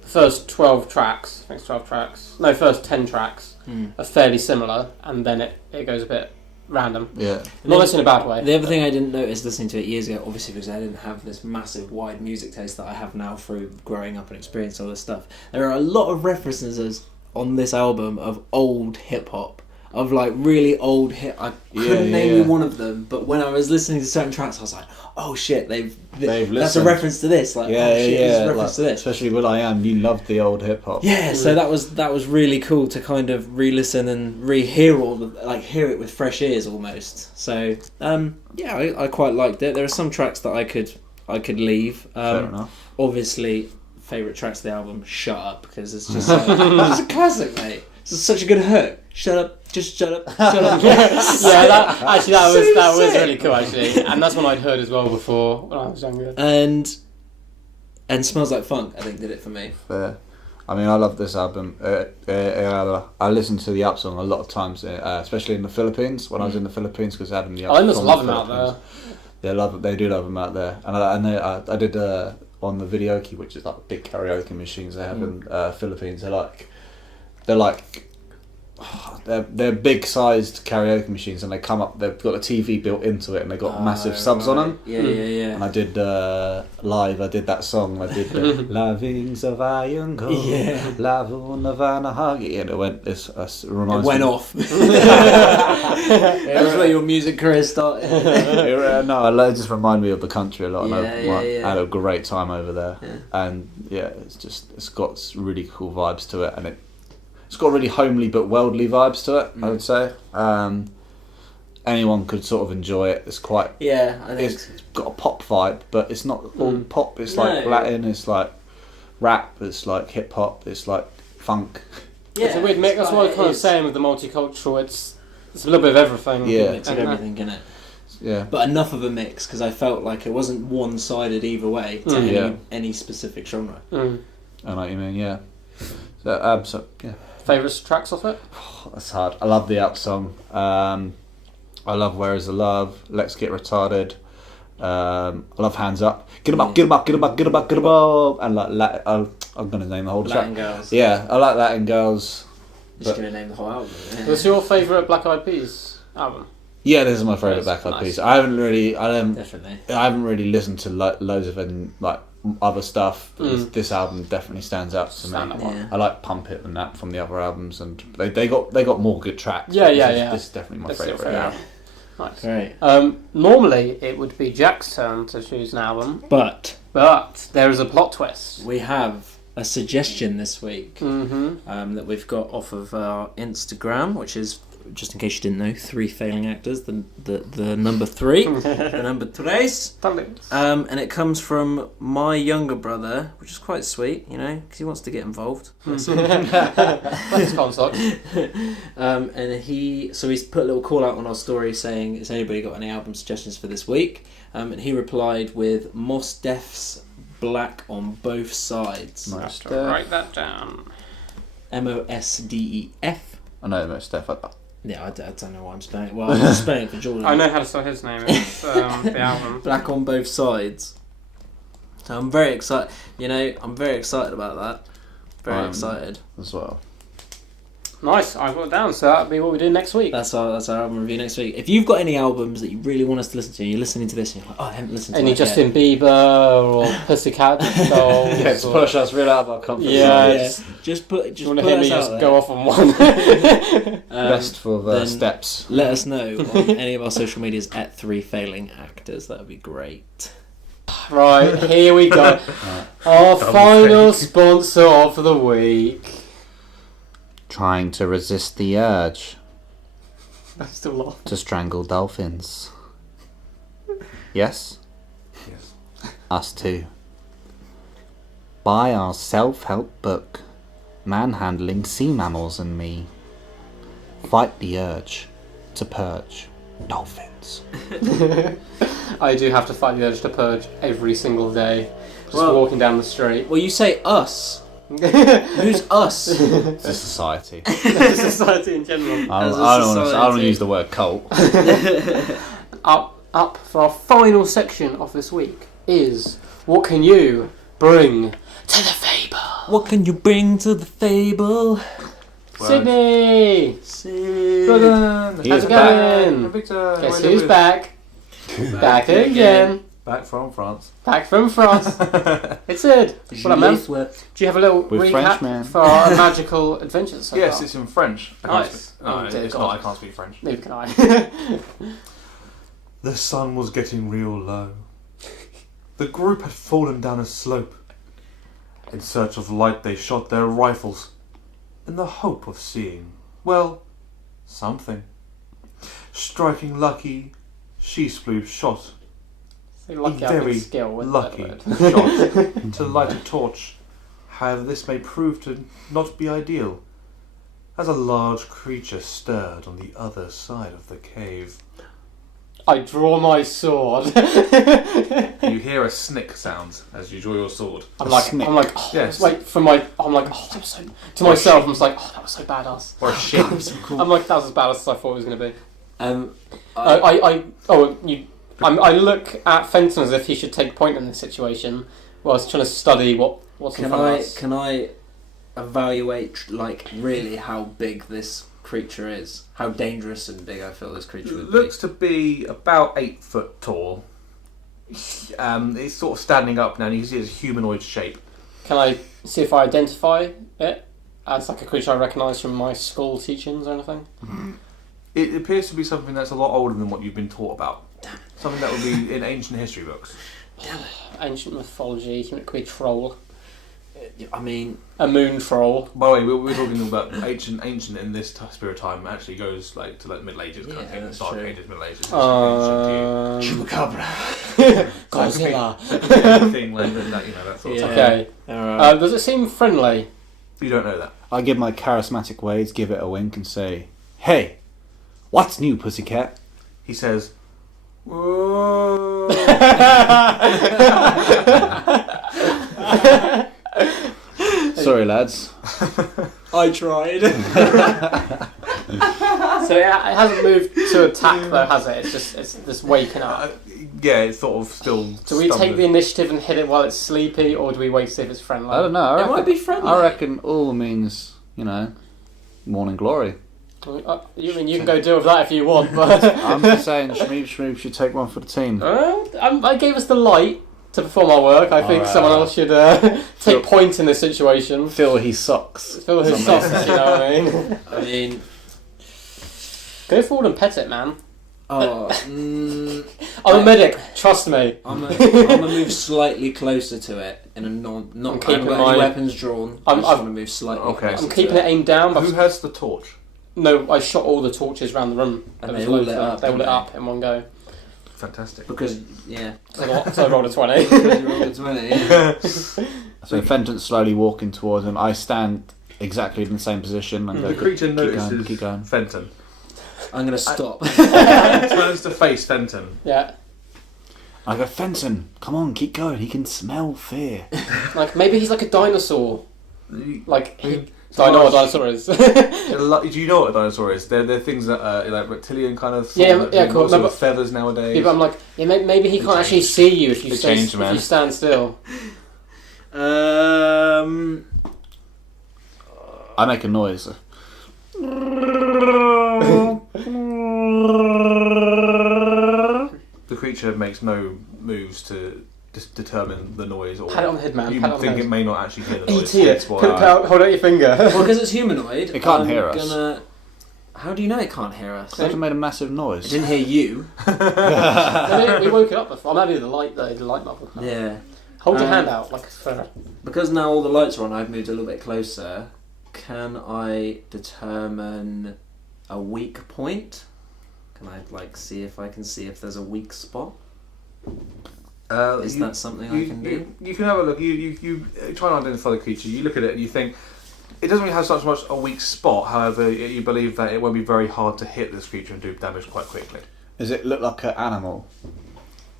the first 12 tracks, I think it's 12 tracks, no, first 10 tracks are fairly similar, and then it goes a bit random. Yeah. Not in a bad way. The other thing I didn't notice listening to it years ago, obviously because I didn't have this massive wide music taste that I have now through growing up and experiencing all this stuff, there are a lot of references on this album of old hip hop. Of like really old hit, I couldn't name you one of them, but when I was listening to certain tracks, I was like, "Oh shit, they've that's a reference to this." Like, oh shit, it's a reference to this. Especially Will I Am, you loved the old hip hop. Yeah, so that was really cool to kind of re-listen and hear it with fresh ears almost. So I quite liked it. There are some tracks that I could leave. Fair enough. Obviously, favourite tracks of the album, "Shut Up," because it's just it's a classic, mate. It's such a good hook. Shut up, just shut up, shut up. that was really cool actually, and that's one I'd heard as well before when I was younger. And "Smells Like Funk," I think did it for me. Fair. I mean, I love this album. I listened to the Alp song a lot of times, especially in the Philippines when I was in the Philippines because Adam the Alp. I must love them out there. They do love them out there, and I did on the video key, which is like big karaoke machines they have in Philippines. They're big sized karaoke machines, and they come up. They've got a TV built into it, and they've got massive subs on them. Yeah. And I did live. I did that song. I did "Laving Savayungo, Lavuna Vanahagi," and it went. It went off. That's where your music career started. It just reminded me of the country a lot, and I had a great time over there. Yeah. And it's got really cool vibes to it, and it's got really homely but worldly vibes to it, I would say. Anyone could sort of enjoy it. It's quite... Yeah, I think... It's got a pop vibe, but it's not all pop. It's like Latin, it's like rap, it's like hip-hop, it's like funk. Yeah, it's a weird mix. That's what I was kind of saying with the multicultural. It's a little bit of everything. Yeah. A mix of everything, in it. Yeah. But enough of a mix, because I felt like it wasn't one-sided either way to any specific genre. I know what you mean, yeah. So yeah. Favourite tracks off it? That's hard. I love the Alp song. I love "Where Is the Love," "Let's Get Retarded." I love "Hands Up." Get 'em up, get 'em up, get 'em up, get 'em up, get 'em up. And like I'm gonna name the whole Latin track. Girls. Yeah, I like Latin Girls. Just gonna name the whole album. Yeah. What's your favourite Black Eyed Peas album? Yeah, this is my favourite Black Eyed Peas. I haven't really listened to loads of other stuff. This album definitely stands out to me. Yeah. I like "Pump It" and that from the other albums, and they got more good tracks. This is definitely my favourite album. Nice. Great. Normally it would be Jack's turn to choose an album, but there is a plot twist. We have a suggestion this week that we've got off of our Instagram, which is, just in case you didn't know, 3 Failing Actors, the number 3, the number tres. And it comes from my younger brother, which is quite sweet, because he wants to get involved. That's concept. And he's put a little call out on our story saying, has anybody got any album suggestions for this week? And he replied with Mos Def's "Black on Both Sides." Nice. Write that down. MOSDEF. I know Mos Def. Yeah, I don't know why I'm spelling it. Well, I'm spelling it for Jordan. I know how to spell his name. It's the album. "Black on Both Sides." So I'm very excited. I'm very excited about that. Very excited as well. Nice, I've got it down, so that'll be what we do next week. That's our album review next week. If you've got any albums that you really want us to listen to, and you're listening to this and you're like, I haven't listened to any Justin Bieber or Pussycat Dolls. Let's push us really out of our comfort zone. Yeah. Just put us hear me just go off on one. Best for the steps. Let us know on any of our social medias at 3 Failing Actors. That would be great. Right, here we go. Our final sponsor of the week. Trying to resist the urge That's still long. to strangle dolphins. Yes? Yes. Us too. Buy our self-help book, Manhandling Sea Mammals and Me. Fight the urge to purge dolphins. I do have to fight the urge to purge every single day. Just walking down the street. Well, you say us. Who's us? It's a society. Society in general. I don't want to use the word cult. Up for our final section of this week is what can you bring to the fable? What can you bring to the fable? Sydney! He's How's it going? Victor, Guess who's back? Back again. Back from France. Back from France. It's Ed. What up, man? Do you have a little With recap Frenchman. for our magical adventures so Yes, far? it's in French. Nice. It's not. I can't speak French. Neither can I. The sun was getting real low. The group had fallen down a slope. In search of light, they shot their rifles in the hope of seeing, well, something. Striking lucky, she-sploop shot. So lucky, a I very think skill with lucky that word. shot to light a torch. However, this may prove to not be ideal, as a large creature stirred on the other side of the cave. I draw my sword. You hear a snick sound as you draw your sword. I'm like, oh, Yes. like that was so. To myself, I'm just like, oh, that was so badass. Or a ship. I'm like, that was as badass as I thought it was going to be. I look at Fenton as if he should take point in this situation, whilst trying to study what's in front of us. Can I evaluate, like, really how big this creature is? How dangerous and big I feel this creature would Looks to be about 8 foot tall. It's sort of standing up now, and you can see its humanoid shape. Can I see if I identify it as like a creature I recognise from my school teachings or anything? It appears to be something that's a lot older than what you've been taught about. Something that would be in ancient history books. Ancient mythology, can it be a troll? I mean, a moon troll. By the way, we're talking about ancient in this spirit of time actually goes like to like Middle Ages, kind of thing. Dark Ages, Middle Ages. Chupacabra. Godzilla. Thing like that, you know, that sort of stuff. Okay. Does it seem friendly? You don't know that. I give my charismatic ways, give it a wink and say, "Hey, what's new, pussycat?" He says, "Whoa." Sorry, lads. I tried. So it hasn't moved to attack though, has it? It's just waking up. Yeah, it's sort of still. Do we take the initiative and hit it while it's sleepy, or do we wait to see if it's friendly? I don't know. It might be friendly. I reckon all means, morning glory. You mean you can go deal with that if you want, but I'm just saying, Shmeev should take one for the team. I gave us the light to perform our work. I think someone else should take point in this situation. Fill his socks. Fill his socks, you know what I mean? I mean, go forward and pet it, man. I'm a medic. Trust me. I'm gonna move slightly closer to it in a not. I'm I keeping haven't got my any weapons drawn. I'm just gonna move slightly. Okay. closer I'm keeping to it aimed down. But Who has the torch? no, I shot all the torches around the room. And There they was all loads lit of them. up, They all lit didn't up in one go. Fantastic. Because yeah, So I rolled a 20. because you rolled a 20. So Fenton's slowly walking towards him. I stand exactly in the same position and The creature keep notices keep going. Fenton. I'm gonna stop. Turns to face Fenton. Yeah. I go, Fenton, come on, keep going. He can smell fear. Like maybe he's like a dinosaur. Like Do I know what a dinosaur is. you know what a dinosaur is? They're things that are like reptilian kind of. Cool. Sort of feathers nowadays. Yeah, but I'm like, maybe he can't actually see you if you changed, man. if you stand still. I make a noise. The creature makes no moves to determine the noise, or Pat it on the head, man. you Pat it on the think head. it may not actually hear the noise. E.T. it. That's why Hold out your finger. Well, because it's humanoid. It can't hear us. How do you know it can't hear us? I just made a massive It noise. didn't hear you. We woke it up before. Maybe the light bulb. Yeah. Hold your hand out like for. Because now all the lights are on, I've moved a little bit closer. Can I determine a weak point? Can I see if there's a weak spot? Is that something I can do? You can have a look. You try and identify the creature. You look at it and you think it doesn't really have such much a weak spot. However, you believe that it won't be very hard to hit this creature and do damage quite quickly. Does it look like an animal?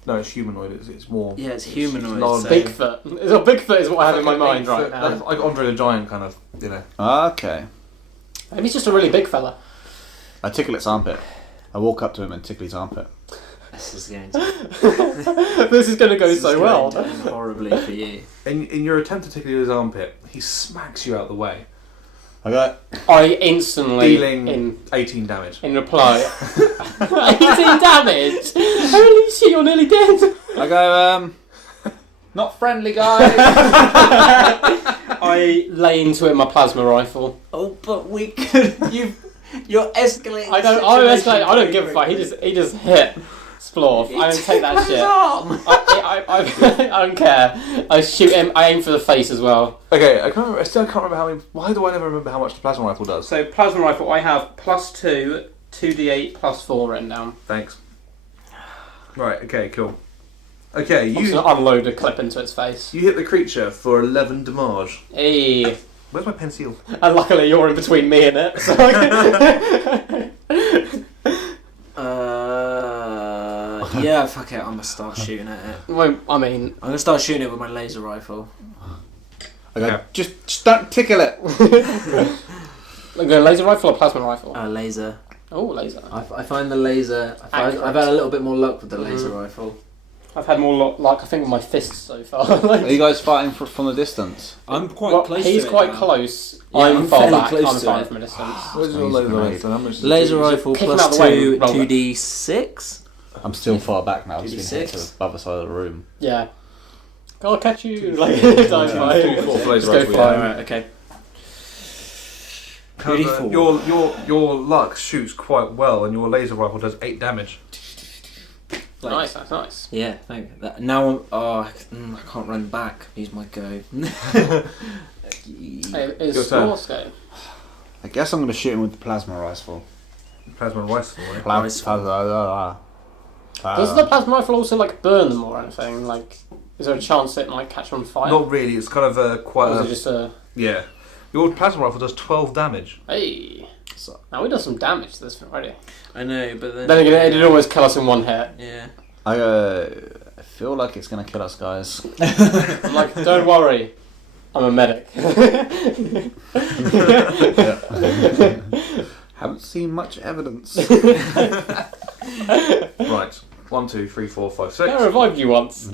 No, it's humanoid. It's more. Yeah, it's humanoid. large. Bigfoot. Bigfoot is what I have in my mind right now. Like Andre the Giant, kind of. Okay. Maybe he's just a really big fella. I tickle its armpit. I walk up to him and tickle his armpit. This is going to. This is going to go so well. Going to end horribly for you. In your attempt to tickle his armpit, he smacks you out the way, Okay. I instantly dealing 18 damage. in reply. 18 damage. Holy shit! You're nearly dead. I go, not friendly, guys. I lay into it with my plasma rifle. Oh, but we could. You're escalating. I don't give a fuck. He just hit Splorf. I don't take that shit. I don't care. I shoot him. I aim for the face as well. Okay, I still can't remember how many. Why do I never remember how much the plasma rifle does? So plasma rifle, I have +2, 2d8, +4 written down. Thanks. Right. Okay. Cool. Okay, I'm just gonna unload a clip into its face. you hit the creature for 11 damage. Hey. Where's my pencil? And luckily you're in between me and it. So I yeah, fuck it. I'm gonna start shooting at it. well, I mean, I'm gonna start shooting it with my laser rifle. I go, Okay. just don't tickle it. like a laser rifle or plasma rifle? Laser. Oh, laser. I find the laser. I've had a little bit more luck with the laser rifle. I've had more luck, I think, with my fists so far. Are you guys fighting from the distance? I'm quite close. He's to it quite now. close. Yeah, I'm I'm far fairly back. close I'm to firing it. from a distance. Where's your Squeeze laser grenade. rifle? How much? Laser rifle Kick him plus out the way, 2, roll it. 2d6. I'm still far back now. I've been hit 2d6. to the other side of the room. Yeah. I'll catch you. Like, Yeah. dive by. 2d4 for laser Just go rifle, flying. yeah. Alright, okay. However, 2d4. your luck shoots quite well, and your laser rifle does 8 damage. Nice. Yeah, thank you. Now I can't run back. Use my go. Hey, it's Your turn. Splorf's go. I guess I'm going to shoot him with the plasma rifle. Plasma rifle, right? Does the plasma rifle also like burn them or anything? Like, is there a chance it might catch on fire? Not really. It's kind of Or is it just a? yeah. Your plasma rifle does 12 damage. Hey. Now we done some damage to this thing already. I know, but then. Then again, it did always kill us in one hit. Yeah. I feel like it's going to kill us, guys. I'm like, don't worry, I'm a medic. Haven't seen much evidence. Right. 1, 2, 3, 4, 5, 6. I revived you once.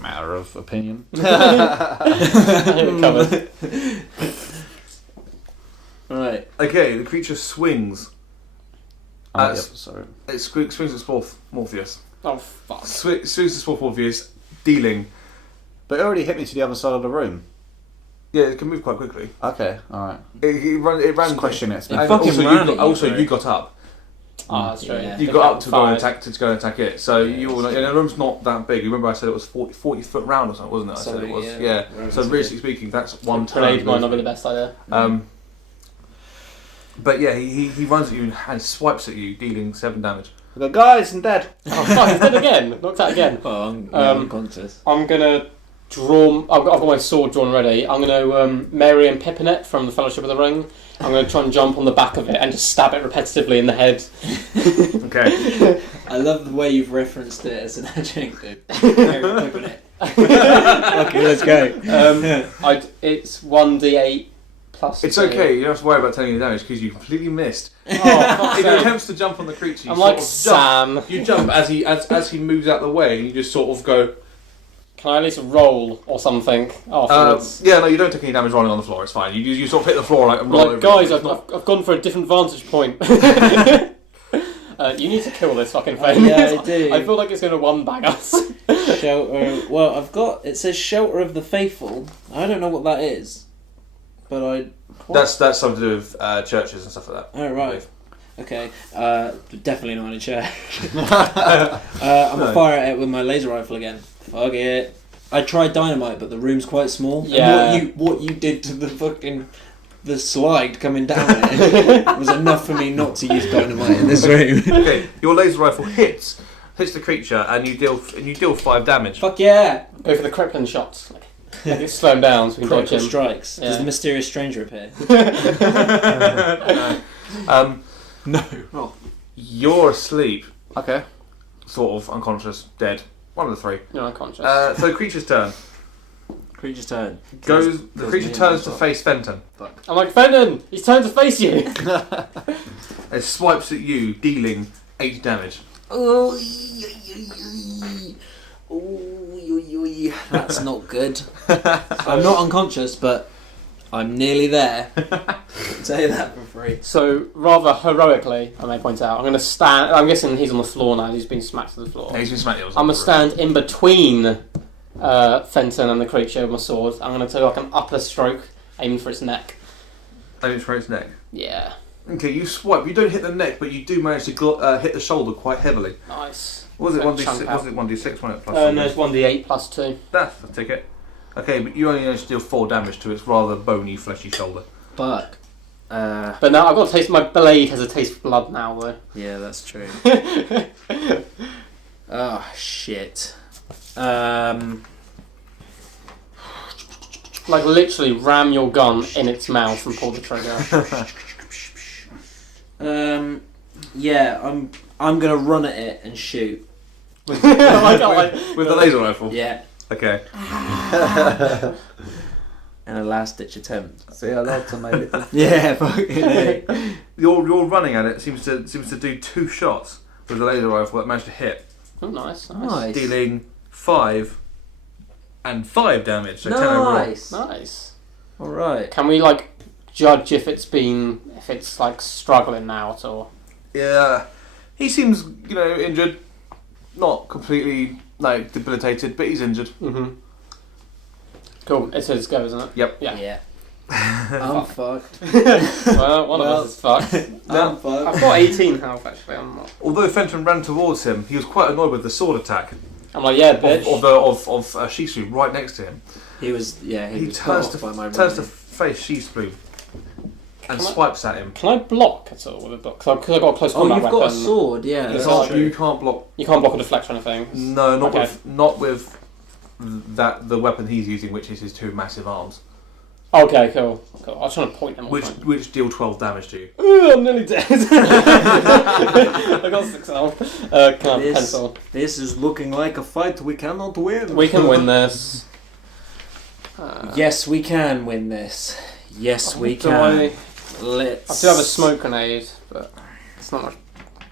Matter of opinion. Covered. Right. Okay, the creature swings. Sorry. It swings at Morpheus. Oh fuck. Swings at Morpheus, dealing. But it already hit me to the other side of the room. Yeah, it can move quite quickly. Okay, alright. It ran. Just question it. And fucking also, ran you got up. Ah, that's right. Yeah. You got up to go and attack it. So you were. And the room's not that big. Remember, I said it was 40 foot round or something, wasn't it? I said it was. Yeah. So realistically speaking, that's one turn. Grenade might not be the best idea. But yeah, he runs at you and swipes at you, dealing 7 damage. I go, guys, I'm dead. Oh fuck, he's dead again. Knocked out again. Well, I'm unconscious. I'm gonna draw. I've got my sword drawn ready. I'm gonna Merry and Pippin it from the Fellowship of the Ring. I'm gonna try and jump on the back of it and just stab it repetitively in the head. Okay. I love the way you've referenced it as an adjective. Okay, let's go. It's 1d8 plus. It's 2. okay. You don't have to worry about taking the damage because you completely missed. Oh, fuck's In your sake. attempts to jump on the creature, you I'm sort like of Sam. jump. You jump as he moves out the way, and you just sort of go. Can I at least roll or something afterwards? Yeah, no, you don't take any damage rolling on the floor. It's fine. You sort of hit the floor and roll over. Like, guys, It's I've gone for a different vantage point. You need to kill this fucking thing. Yeah, I do. I feel like it's going to one-bag us. Shelter. Well, it says Shelter of the Faithful. I don't know what that is, but That's something to do with churches and stuff like that. Oh right. Okay. Definitely not in a chair. I'm gonna fire at it with my laser rifle again. Fuck it. I tried dynamite, but the room's quite small. Yeah. And what you did to the slide coming down it was enough for me not to use dynamite in this room. Okay, your laser rifle hits the creature, and you deal 5 damage. Fuck yeah! Go for the crippling shots. Like it slow him down so we can dodge Critical him. strikes. Yeah. Does the mysterious stranger appear? No. No. You're asleep. Okay. sort of unconscious, dead. One of the three. You're unconscious. So creature's turn. Creature's turn. The creature turns to face Fenton. I'm like, Fenton, he's turned to face you. It swipes at you, dealing 8 damage. That's not good. I'm not unconscious, but I'm nearly there. I'll tell you that for free. So, rather heroically, I may point out, I'm going to stand... I'm guessing he's on the floor now. He's been smacked to the floor. Yeah, he's been smacked. I'm going to stand in between Fenton and the creature with my sword. I'm going to take like an upper stroke, aiming for its neck. Aiming for its neck? Yeah. Okay, you swipe. You don't hit the neck, but you do manage to hit the shoulder quite heavily. Nice. Was it 1d6? Was it 1d6? Wasn't it? Plus No, it's 1d8 plus 2. That's a ticket. Okay, but you only managed to deal 4 damage to its rather bony, fleshy shoulder. Fuck. But now I've got a taste. My blade has a taste of blood now, though. Yeah, that's true. Oh, shit. Like, literally ram your gun in its mouth and pull the trigger. Yeah, I'm gonna run at it and shoot. With the laser rifle? Yeah. Okay. And a last ditch attempt. Say hello to my little... Yeah, fucking You're running at it. Seems to do 2 shots with the laser rifle that managed to hit, Oh, nice. dealing 5 and 5 damage. So 10 overall. Nice. Nice. Alright. Can we, like, judge if it's like struggling now at all? Yeah, he seems injured, not completely debilitated, but he's injured. Mm-hmm. Cool. It's his go, isn't it? Yep. Yeah. I'm fucked. Well, one of us is fucked. I'm fucked. I've got 18 health actually. I'm not. Although Fenton ran towards him, he was quite annoyed with the sword attack I'm like, yeah, bitch. of Shisui right next to him. He was He was turns cut off by my to running. face Shisui and Can I- swipes at him. Can I block at all with a block? Because I've got a close Oh, combat you've weapon. got a sword, yeah. You That's true. You can't block. You can't block a deflect or anything. No, not Okay. not with the weapon he's using, which is his 2 massive arms, Okay, cool. I was trying to point them. which deal 12 damage to you. Ooh, I'm nearly dead. I got 6 health. Can I have a This- pencil? This is looking like a fight we cannot win. We can win this. Yes, we can win this. Yes, we Do can. I Let's. do have a smoke grenade, but it's not much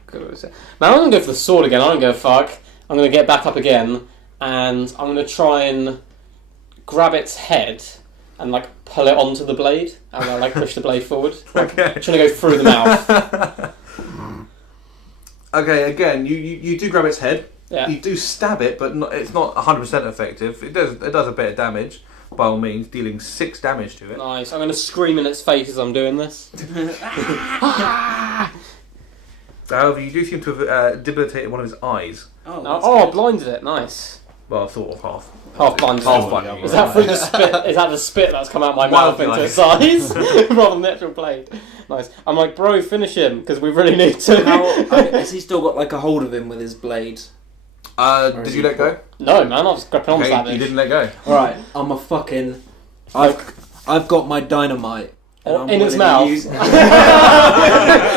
good, is it? Now I'm going to go for the sword again. I don't go fuck. I'm going to get back up again, and I'm going to try and grab its head and like pull it onto the blade, and I'll like push the blade forward. Like, Okay. trying to go through the mouth. Okay, again, you do grab its head. Yeah. You do stab it, but it's not 100% effective. It does a bit of damage, by all means, dealing 6 damage to it. Nice. I'm going to scream in its face as I'm doing this. However, you do seem to have debilitated one of his eyes. Oh, No, that's oh, good. blinded it. Nice. Well, sort of half. Half blind. Half blind. Is that through the spit? Is that the spit that's come out of my mouth into its eyes rather than the actual blade? Nice. I'm like, bro, finish him because we really need to. Has he still got like a hold of him with his blade? Did you let go? No, man, I was gripping on Okay, savage. you didn't let go. Alright, I'm a fucking. I've got my dynamite. and I'm In its willing to mouth. use- This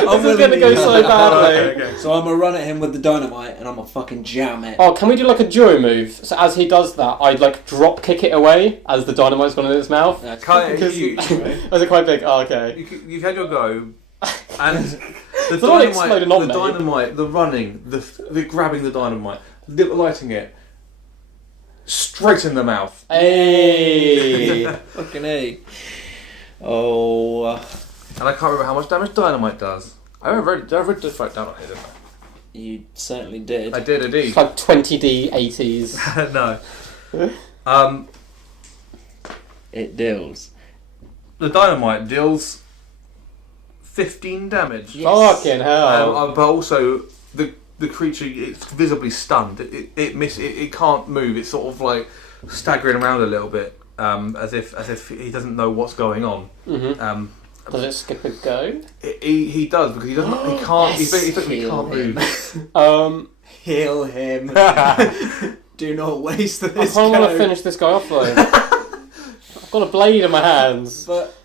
I'm is willing going to to go use so it. badly. Okay. So I'm gonna run at him with the dynamite and I'm gonna fucking jam it. Oh, can we do like a duo move? So as he does that, I'd like drop kick it away as the dynamite's gone in its mouth. That's Can't Because- huge. Is it quite big? Oh, okay. You've had your go, and the not exploding on me. dynamite, the running, the grabbing the dynamite, lighting it, straight in the mouth. Hey. Fucking A. Oh. And I can't remember how much damage dynamite does. I read this right down on here, didn't You certainly did. I? I did indeed. It's like 20D 80s. No. It deals. The dynamite deals 15 damage. Yes. Fucking hell. But also the creature, it's visibly stunned. It can't move. It's sort of like staggering around a little bit, as if he doesn't know what's going on. Mm-hmm. Does it skip a go? He does, because he doesn't. He can't. Yes, he heal can't him. move. Heal him. Do not waste this. I kind of want to finish this guy off though. I've got a blade in my hands. But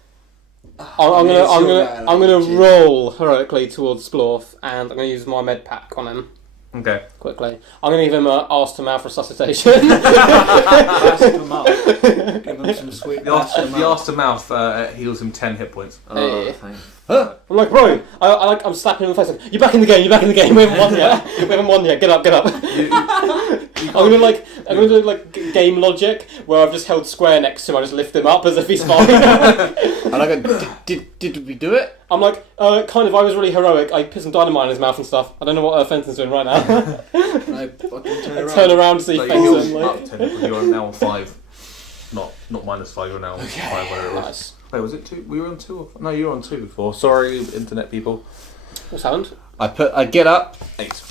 I'm gonna roll heroically towards Splorf, and I'm gonna use my med pack on him. Okay. quickly. I'm going to give him an arse-to-mouth resuscitation. Pass him up. Give him some sweet The arse to mouth heals him 10 hit points. Oh, Hey. thanks. I'm like, bro, I'm slapping him in the face. Like, you're back in the game. We haven't won yet. Get up. I'm gonna do like game logic where I've just held square next to him. I just lift him up as if he's fine. And I go, did we do it? I'm like, kind of. I was really heroic. I put some dynamite in his mouth and stuff. I don't know what Fenton's doing right now. Can I fucking turn around? Turn around to see So Fenton. you're Like, up 10 because you're now on 5. Not -5, you're now on 5, whatever it was. nice. Wait, was it 2? We were on 2? No, you were on 2 before. Sorry, internet people. What's happened? I get up. 8.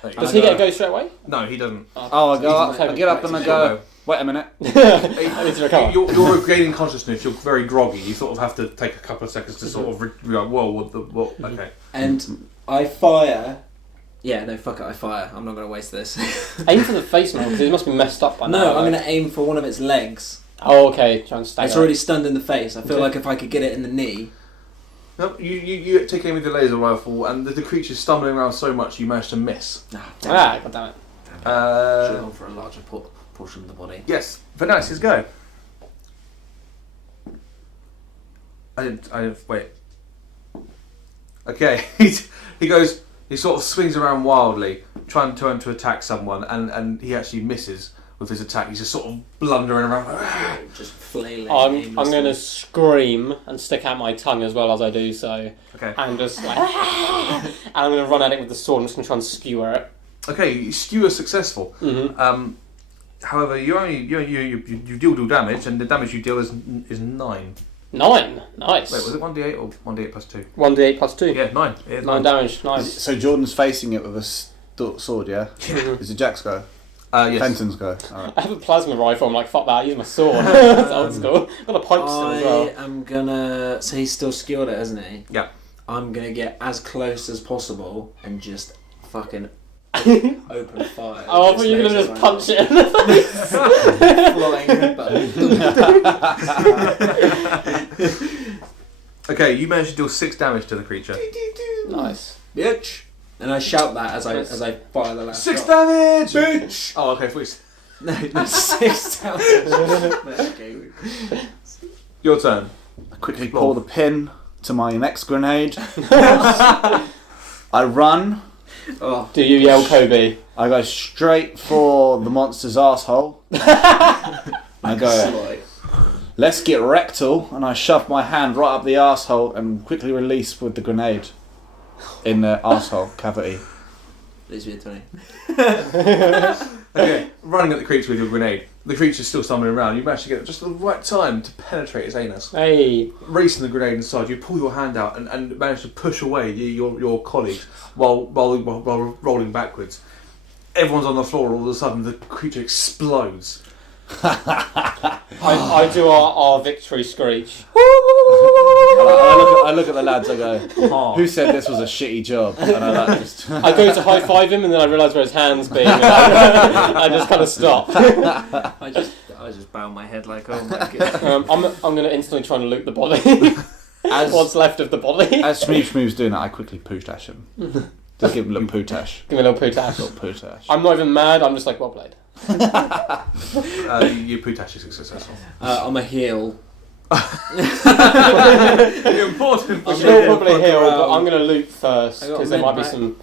There you Does go. he get a go straight away? No, he doesn't. Oh, I go up. I get up and I go. Wait a minute. I need to recover. You're regaining consciousness. You're very groggy. You sort of have to take a couple of seconds to sort of be like, whoa, what? Okay. And I fire. Yeah, no, fuck it, I fire. I'm not going to waste this. Aim for the face now because it must be messed up by now. No, I'm going to aim for one of its legs. Oh, okay. Try and stagger. It's already stunned in the face. I feel Okay. like if I could get it in the knee. No, you take aim with the laser rifle, and the creature's stumbling around so much you manage to miss. Ah, god damn it. Should have gone for a larger portion of the body. Yes, but nice, his go. I didn't, wait. Okay, he goes, he sort of swings around wildly, trying to attack someone, and he actually misses with his attack. He's just sort of blundering around. Just flailing. I'm going to scream and stick out my tongue as well as I do so. Okay. And just like, and I'm going to run at it with the sword. I'm just going to try and skewer it. Okay, skewer successful. Mm-hmm. However, you do damage, and the damage you deal is 9. 9. Nice. Wait, was it 1d8 or 1d8 plus 2? 1d8 plus 2. Yeah, 9. It is 9 damage. Nice. So Jordan's facing it with a sword, yeah? Is it Jack's go? Yes. Fenton's go. Alright. I have a plasma rifle. I'm like, fuck that. I use my sword. That's old school. Got a pipe still as well. I am gonna. So he's still skilled it, hasn't he? Yeah. I'm gonna get as close as possible and just fucking open fire. Oh, I thought you were going to just punch it in the face. Flying headbutt. Okay, you managed to deal 6 damage to the creature. Nice. Bitch. And I shout that as I fire the last 6 shot. damage! Bitch! Oh, okay, please. No, 6 damage. Okay. Your turn. I quickly pull the pin to my next grenade. I run. Oh. Do you yell Kobe? I go straight for the monster's asshole. I go, let's get rectal, and I shove my hand right up the asshole and quickly release with the grenade in the asshole cavity. Leaves me at 20. Okay, running at the creature with your grenade. The creature's still stumbling around. You manage to get just the right time to penetrate its anus. Hey. Racing the grenade inside, you pull your hand out and manage to push away your colleagues while rolling backwards. Everyone's on the floor. All of a sudden, the creature explodes. I do our victory screech. I look at the lads. I go, Oh. who said this was a shitty job? And I like just. I go to high five him and then I realise where his hand's being. And I just kind of stop. I just bow my head like, oh my god. I'm going to instantly try and loot the body. What's left of the body. As Schmoov's doing that, I quickly pootash him. Just give him a little pootash. Give me a little pootash. I'm not even mad. I'm just like, well played. You pootash is successful. I'm a heel. Important. I should probably heal, but I'm going to loot first I got because there might be med some.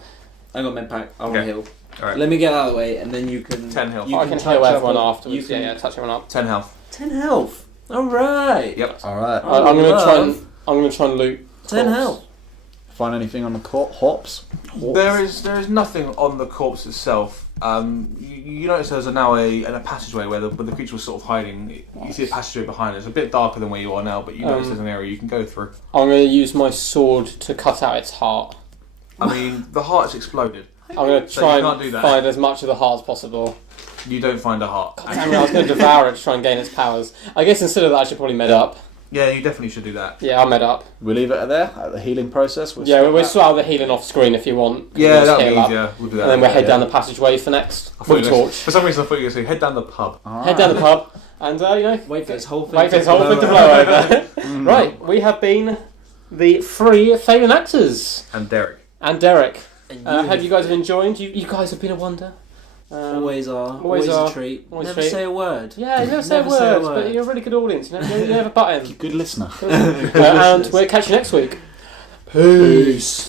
I got med pack. I want Okay. to heal. Alright. Let me get out of the way, and then you can. 10 health. You I can touch heal up everyone on- afterwards. you can- Yeah, touch everyone up. 10 health. 10 health. All right. Yep. All right. I'm going to try love. and. I'm going to try and loot. 10 corpse. health. Find anything on the hops? There is nothing on the corpse itself. You notice there's now a passageway where the creature was sort of hiding. You see a passageway behind it. It's a bit darker than where you are now, but you notice there's an area you can go through. I'm going to use my sword to cut out its heart. I mean, the heart's exploded. I'm going to So try you can't do and that. find as much of the heart as possible. You don't find a heart. Damn it, I was going to devour it to try and gain its powers. I guess instead of that, I should probably med up. Yeah, you definitely should do that. Yeah, I'll med up. We leave it there at the healing process. Yeah, we'll sort out the healing off screen if you want. Yeah, We'll just that'll be heal up. easier. We'll do that. And then we'll head Yeah. down the passageway for next. I thought With you a were gonna- torch. For some reason, I thought you were going to say head down the pub. Head down the pub and, Wait for this whole thing. wait for this whole thing to blow over. Right, we have been the 3 failing actors. And Derek. And Derek. Hope you guys have enjoyed. You guys have been a wonder. Always are. Always a treat. Never say a word. Yeah, you never say a word, but you're a really good audience. You never butt in. Good listener. And we'll catch you next week. Peace.